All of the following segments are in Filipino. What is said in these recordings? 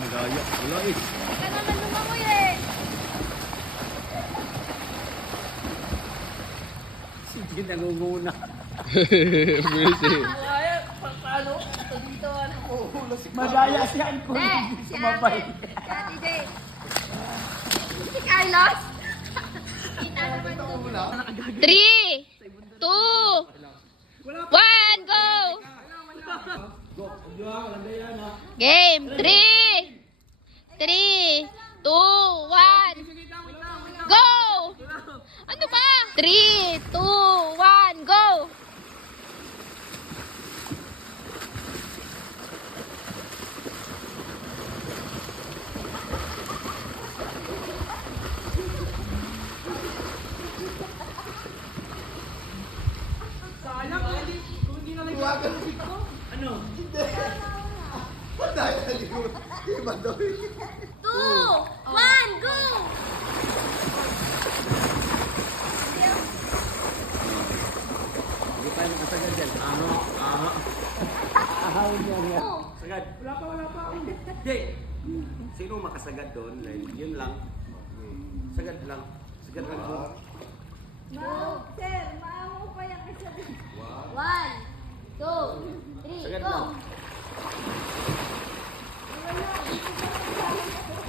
nagaya. Wala eh. Hindi ka naman lumangoy eh. Sige, nangunguna. Busy. Paano? Ito dito, ano ko? Madaya siya ang Hindi, si Ate. Si Ate Jay. Si Carlos. Kita naman doon. 3, 2, 1, go! Game! 3, 3, 2, 1, go! Ano ba? 3, 2, 1, go! Two, one, go! Hindi tayo makasagad yan. Ahawin niya niya. Sagad. Wala pa. Hindi. Sino makasagad doon? Yun lang. Sagad lang. Sagad lang po. Sir, maawa pa yan kasi. 1, 2, 3, Sagad go! lang.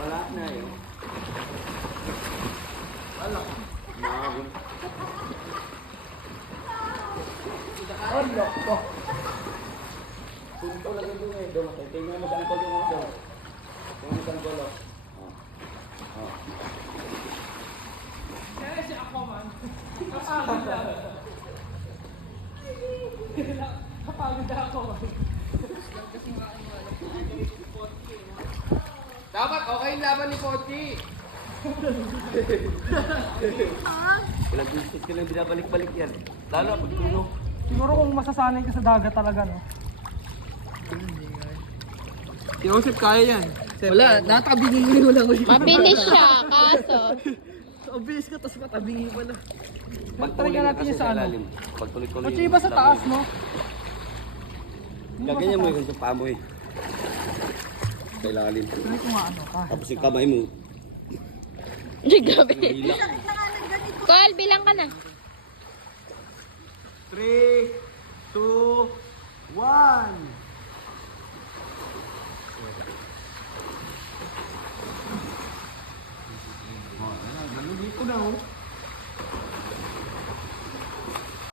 Wala na yun. Wala. Mahal. Punto lang yung doon eh. Doon. Tingnan mo saan ko yung ako. Tingnan mo saan ko lang. Dapat okay yung laban ni Pochi. Ilang bisis ka lang binabalik-balik yan. Lalo pag tulo. Siguro kung masasanay ka sa dagat talaga, no? Si Joseph kaya yan. Wala, natabingin mo lang ulit. Mabilis siya, kaso. Ang bilis ka, tapos matabingin pa na. Pagtuloy Try na natin kasi yung sa sa ano. ilalim. Pagtuloy-tuloy. Kotse iba sa taas, no? Gaganyan mo yung sa paa mo eh. Sa ilalim. Try ko nga ano ka. Tapos yung kamay mo. Hindi, grabe. Hila. Call, bilang ka na. 3,